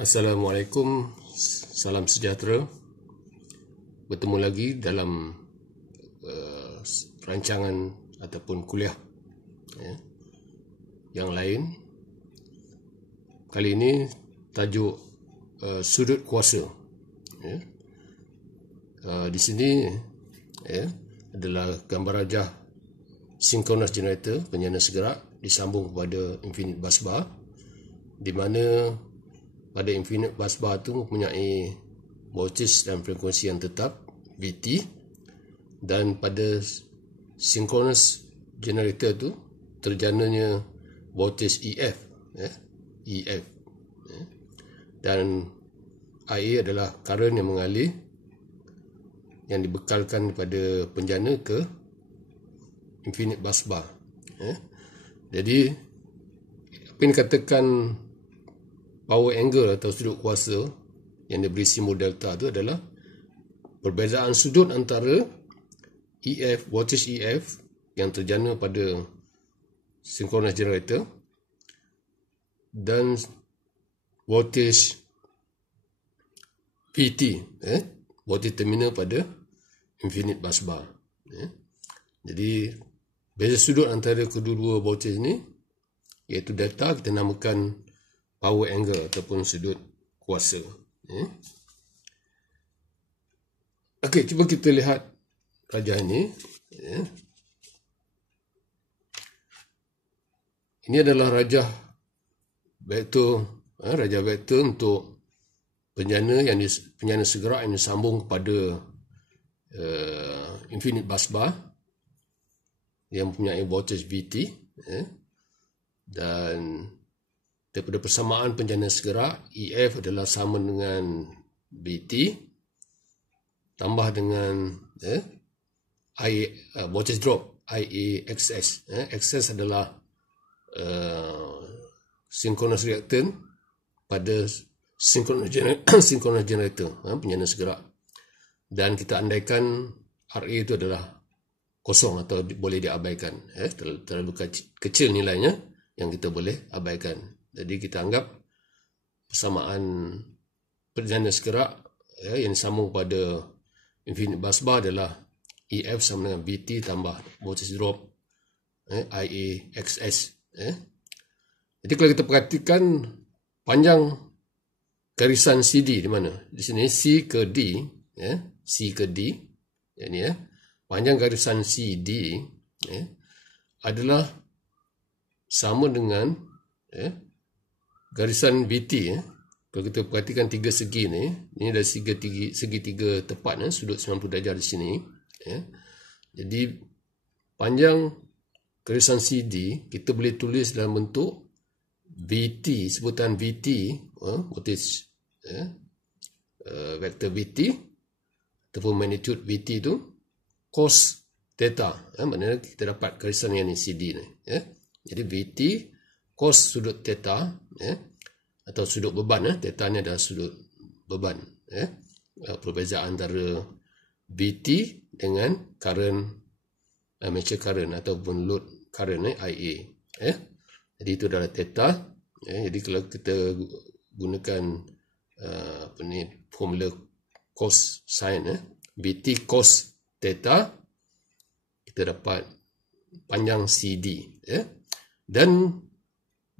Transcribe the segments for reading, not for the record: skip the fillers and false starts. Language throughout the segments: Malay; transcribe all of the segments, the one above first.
Assalamualaikum, salam sejahtera. Bertemu lagi dalam rancangan ataupun kuliah yang lain. Kali ini tajuk sudut kuasa. Di sini adalah gambar rajah synchronous generator, penyana segerak disambung kepada infinite bus bar, di mana pada infinite bus bar tu mempunyai voltage dan frekuensi yang tetap VT, dan pada synchronous generator tu terjananya voltage EF, dan IA adalah current yang mengalir yang dibekalkan kepada penjana ke infinite bus bar. Jadi apa yang dikatakan power angle atau sudut kuasa yang diberi simbol delta itu adalah perbezaan sudut antara EF, voltage EF yang terjana pada synchronous generator dan voltage VT, voltage terminal pada infinite bus bar. Jadi beza sudut antara kedua-dua voltage ini iaitu delta kita namakan power angle ataupun sudut kuasa. Okey, cuba kita lihat rajah ini. Ini adalah rajah vektor, rajah vektor untuk penjana segerak yang disambung kepada infinite bus bar yang mempunyai voltage VT, dan daripada persamaan penjana segerak, EF adalah sama dengan VT tambah dengan voltage drop IAXS. XS adalah synchronous reactant pada synchronous generator, penjana segerak, dan kita andaikan RA itu adalah kosong atau boleh diabaikan, terlalu kecil nilainya yang kita boleh abaikan. Jadi kita anggap persamaan penjana segerak yang disambung pada infinite bus bar adalah EF sama dengan VT tambah voltage drop IAXS. Jadi kalau kita perhatikan panjang garisan CD di mana? Di sini C ke D, C ke D. Ini panjang garisan CD adalah sama dengan garisan VT. Kalau kita perhatikan tiga segi ni, ini ada segitiga tepat, sudut 90 darjah di sini. Jadi panjang garisan CD kita boleh tulis dalam bentuk VT, sebutan VT, voltage vektor VT ataupun magnitude VT tu cos theta, maknanya kita dapat garisan yang ni CD ni. Jadi VT cos sudut theta, atau sudut beban, theta ni adalah sudut beban, perbezaan antara VT dengan current, armature current ataupun load current, IA. Jadi itu adalah theta. Jadi kalau kita gunakan formula cos sin, VT cos theta, kita dapat panjang CD. Dan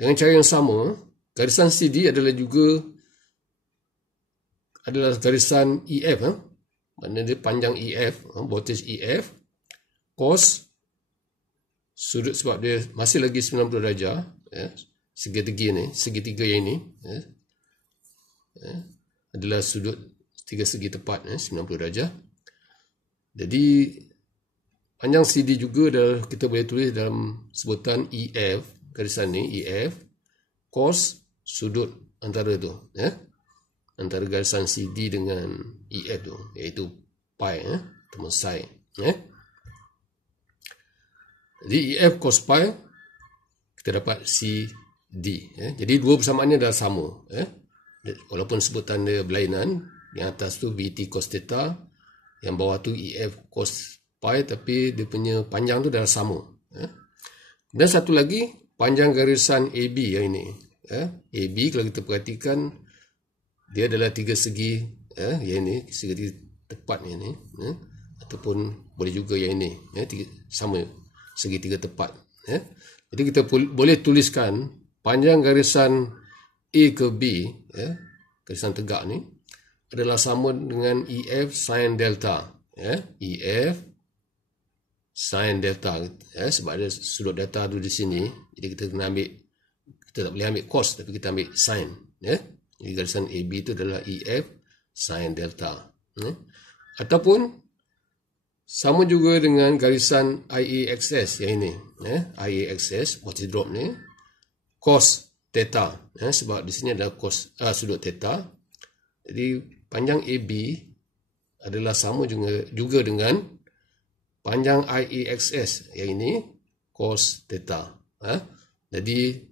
dengan cara yang sama, garisan CD adalah garisan EF, maknanya dia panjang EF, voltage EF, cos sudut, sebab dia masih lagi 90 darjah, segitiga yang ini adalah sudut tiga segi tepat, 90 darjah. Jadi panjang CD juga adalah kita boleh tulis dalam sebutan EF, garisan ni EF cos sudut antara tu, antara garisan CD dengan EF tu, iaitu pi, atau sin. Jadi EF cos pi kita dapat CD. Jadi dua persamaan ni dah sama, walaupun sebutan dia berlainan. Yang atas tu VT cos theta, yang bawah tu EF cos pi, tapi dia punya panjang tu dah sama. Dan satu lagi panjang garisan AB yang ini. AB kalau kita perhatikan dia adalah tiga segi, yang ini segi tepat yang ini, ataupun boleh juga yang ini, sama segitiga tepat. Jadi kita boleh tuliskan panjang garisan A ke B, garisan tegak ni adalah sama dengan EF sin delta. EF sin delta, sebab ada sudut delta tu di sini, jadi kita kena ambil, kita tak boleh ambil cos tapi kita ambil sin. Jadi garisan AB itu adalah EF sin delta. Ataupun sama juga dengan garisan IAXS yang ini, IAXS voltage drop ni cos theta, sebab di sini adalah cos sudut theta. Jadi panjang AB adalah sama juga dengan panjang IAXS yang ini cos theta. Jadi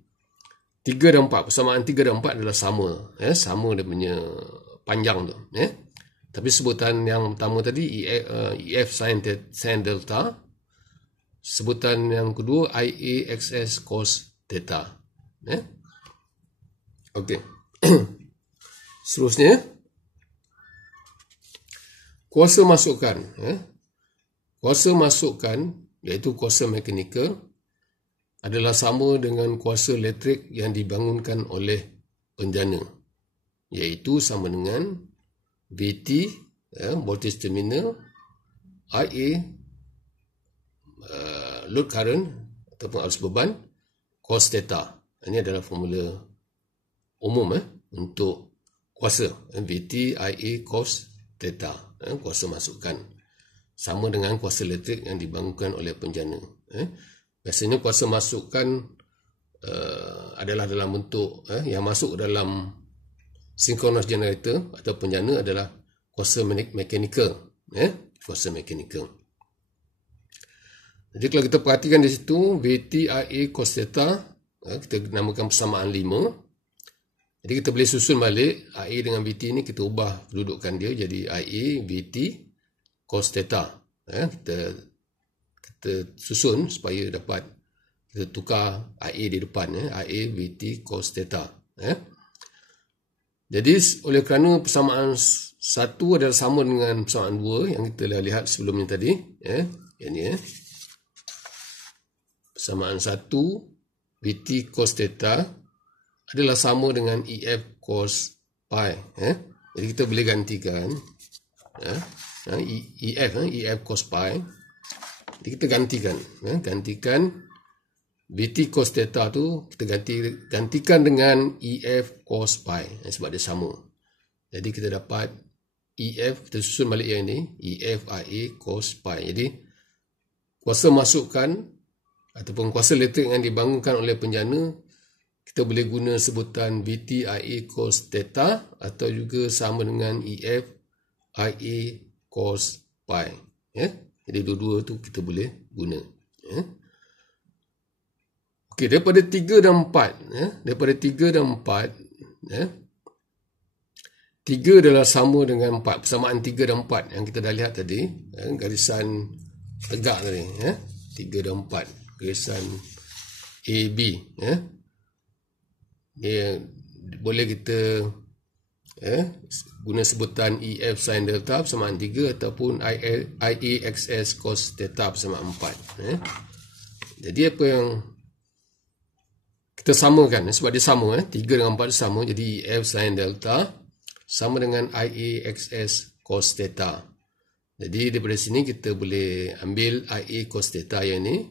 3 dan 4, persamaan 3 dan 4 adalah sama, sama dia punya panjang tu. Tapi sebutan yang pertama tadi EF sin delta, sebutan yang kedua IAXS cos theta. Okey. Seterusnya, kuasa masukan. Kuasa masukan iaitu kuasa mekanikal adalah sama dengan kuasa elektrik yang dibangunkan oleh penjana, iaitu sama dengan VT, voltage terminal, IA, load current ataupun arus beban, cos theta. Ini adalah formula umum untuk kuasa, VT, IA, cos theta, kuasa masukan. Sama dengan kuasa elektrik yang dibangunkan oleh penjana. Biasanya kuasa masukan adalah dalam bentuk yang masuk dalam synchronous generator atau penjana adalah kuasa mekanikal. Kuasa mekanikal. Jadi kalau kita perhatikan di situ, VT, IA, cos theta, kita namakan persamaan 5. Jadi kita boleh susun balik IA dengan VT ni, kita ubah kedudukan dia jadi IA, VT, cos theta. Kita susun supaya dapat kita tukar IA di depan, IA, VT, cos theta. Jadi oleh kerana persamaan 1 adalah sama dengan persamaan 2 yang kita dah lihat sebelum ni tadi, yang ni, persamaan 1 VT cos theta adalah sama dengan EF cos pi. Jadi kita boleh gantikan EF cos pi. Jadi kita gantikan VT cos theta tu, kita gantikan dengan EF cos pi, sebab dia sama. Jadi kita dapat EF, kita susun balik yang ini, EF IA cos pi. Jadi kuasa masukan ataupun kuasa elektrik yang dibangunkan oleh penjana, kita boleh guna sebutan VT IA cos theta atau juga sama dengan EF IA cos pi. Jadi dua-dua tu kita boleh guna. Okey, daripada 3 dan 4, daripada 3 dan 4, 3 adalah sama dengan 4, persamaan 3 dan 4 yang kita dah lihat tadi, garisan tegak tadi, 3 dan 4, garisan AB, dia boleh kita guna sebutan EF sin delta persamaan 3 ataupun IAXS cos theta persamaan 4. Jadi apa yang kita samakan, sebab dia sama, 3 dengan 4 sama, jadi EF sin delta sama dengan IAXS cos theta. Jadi daripada sini kita boleh ambil IA cos theta yang ni,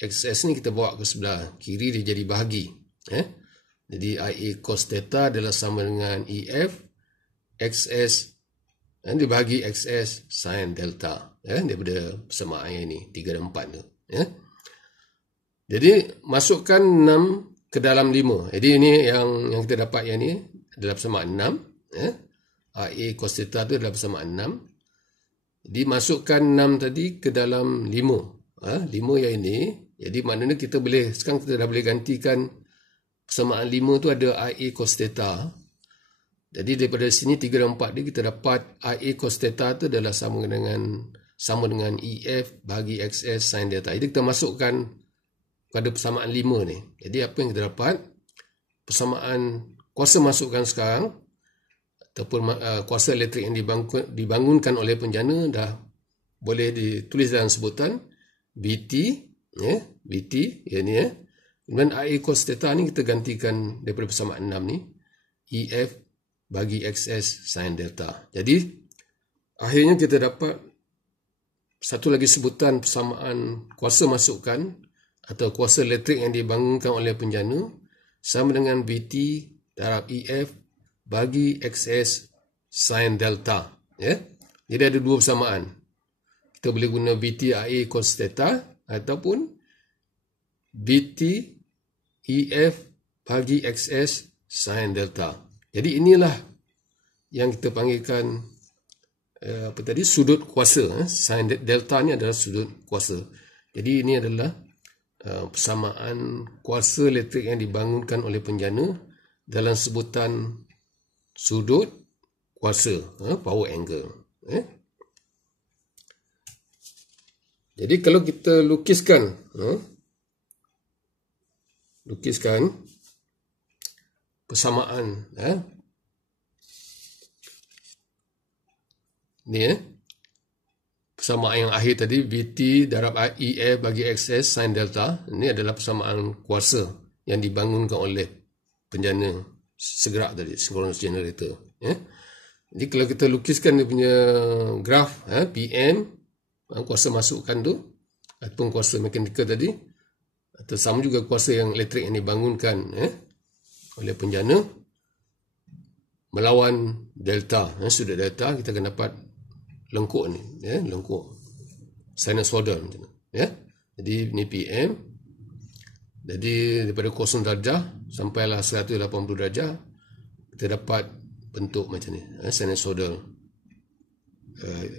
XS ni kita bawa ke sebelah kiri, dia jadi bahagi. Jadi IA cos theta adalah sama dengan EF XS dibagi XS sin delta, daripada persamaan yang ni 3 dan 4 tu. Jadi masukkan 6 ke dalam 5. Jadi ini yang kita dapat yang ni adalah persamaan 6. IA cos theta tu adalah persamaan 6. Jadi masukkan 6 tadi ke dalam 5. 5 yang ini. Jadi maknanya kita boleh, sekarang kita dah boleh gantikan persamaan 5 tu ada IA cos theta. Jadi daripada sini 3 dan 4 ni kita dapat IA cos theta tu adalah sama dengan EF bagi XS sin delta. Jadi kita masukkan pada persamaan 5 ni. Jadi apa yang kita dapat? Persamaan kuasa masukkan sekarang ataupun kuasa elektrik yang dibangunkan oleh penjana dah boleh ditulis dalam sebutan BT, BT ni Kemudian IA cos theta ni kita gantikan daripada persamaan 6 ni EF bagi XS sin delta. Jadi akhirnya kita dapat satu lagi sebutan persamaan kuasa masukan atau kuasa elektrik yang dibangunkan oleh penjana sama dengan BT darab EF bagi XS sin delta. Jadi ada dua persamaan. Kita boleh guna BT IA cos theta ataupun BT EF bagi XS sin delta. Jadi inilah yang kita panggilkan sudut kuasa. Sin delta ni adalah sudut kuasa. Jadi ini adalah persamaan kuasa elektrik yang dibangunkan oleh penjana dalam sebutan sudut kuasa, power angle. Jadi kalau kita lukiskan persamaan ni persamaan yang akhir tadi VT darab EF bagi XS sin delta, ini adalah persamaan kuasa yang dibangunkan oleh penjana segerak tadi, synchronous generator. Jadi kalau kita lukiskan dia punya graf PM, kuasa masukkan tu ataupun kuasa mekanikal tadi, atau sama juga kuasa yang elektrik yang dibangunkan oleh penjana melawan delta, sudut delta, kita akan dapat lengkuk ni, lengkuk sinusoidal macam ni. Jadi ni PM. Jadi daripada 0 darjah sampailah 180 darjah kita dapat bentuk macam ni, sinusoidal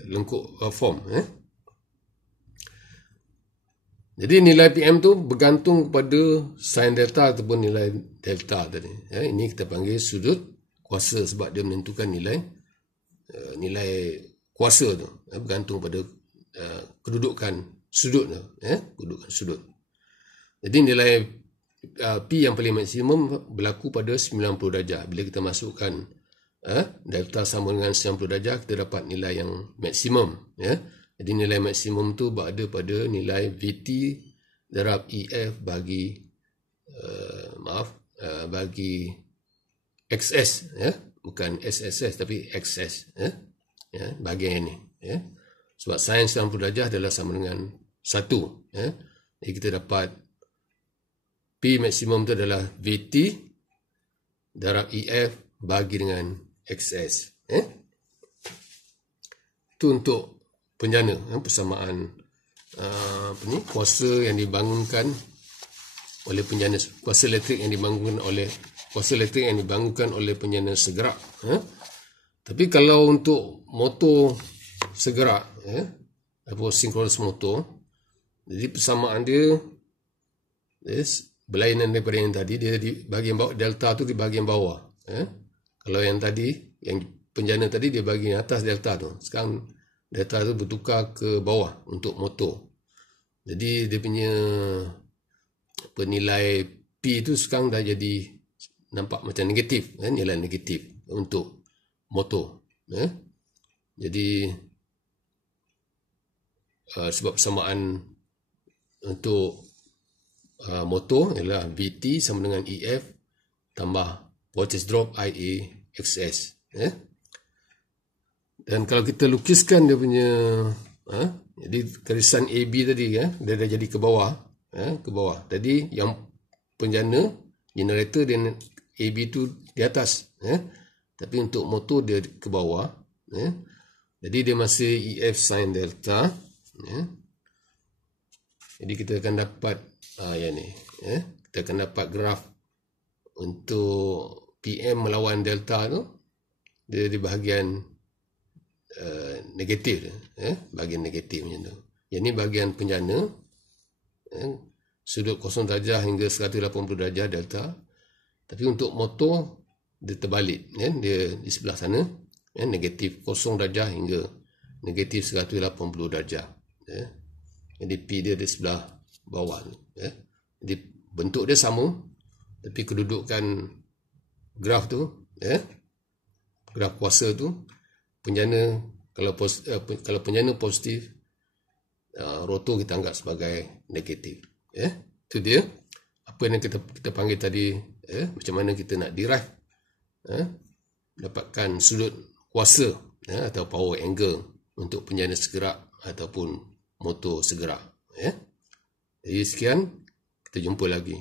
lengkuk form. Jadi nilai PM tu bergantung kepada sin delta ataupun nilai delta tadi. Ini kita panggil sudut kuasa sebab dia menentukan nilai kuasa tu, bergantung pada kedudukan sudut tu, kedudukan sudut. Jadi nilai P yang paling maksimum berlaku pada 90 darjah. Bila kita masukkan delta sama dengan 90 darjah, kita dapat nilai yang maksimum. Jadi nilai maksimum tu berada pada nilai VT darab EF bagi bagi XS, bukan SSS tapi XS, bahagian ini. Sebab sin 90 darjah adalah sama dengan 1. Jadi kita dapat P maksimum tu adalah VT darab EF bagi dengan XS. Itu untuk penjana, persamaan kuasa yang dibangunkan oleh penjana, kuasa elektrik yang dibangunkan oleh penjana segerak. Tapi kalau untuk motor segerak, atau synchronous motor, jadi persamaan dia berlainan daripada yang tadi. Dia di bahagian bawah, delta tu di bahagian bawah. Kalau yang tadi, yang penjana tadi dia bahagian atas delta tu. Sekarang delta tu bertukar ke bawah untuk motor. Jadi dia punya nilai P tu sekarang dah jadi nampak macam negatif, nilai negatif untuk motor. Jadi sebab persamaan untuk motor ialah VT sama dengan EF tambah voltage drop IA XS. Dan kalau kita lukiskan dia punya jadi garisan AB tadi, dia dah jadi ke bawah, Tadi yang penjana generator dan AB tu di atas, tapi untuk motor dia ke bawah, jadi dia masih EF sin delta. Jadi kita akan dapat yang ni, kita akan dapat graf untuk PM melawan delta tu, dia di bahagian negatif, bahagian negatif macam tu. Yang ni bahagian penjana, sudut 0 darjah hingga 180 darjah delta. Tapi untuk motor dia terbalik, dia di sebelah sana, negatif 0 darjah hingga negatif 180 darjah. Jadi P dia di sebelah bawah. Jadi bentuk dia sama, tapi kedudukan graf tu graf kuasa tu, penjana kalau penjana positif, rotor kita anggap sebagai negatif. Itu dia apa yang kita panggil tadi, macam mana kita nak derive, dapatkan sudut kuasa atau power angle untuk penjana segerak ataupun motor segerak. Jadi sekian, kita jumpa lagi.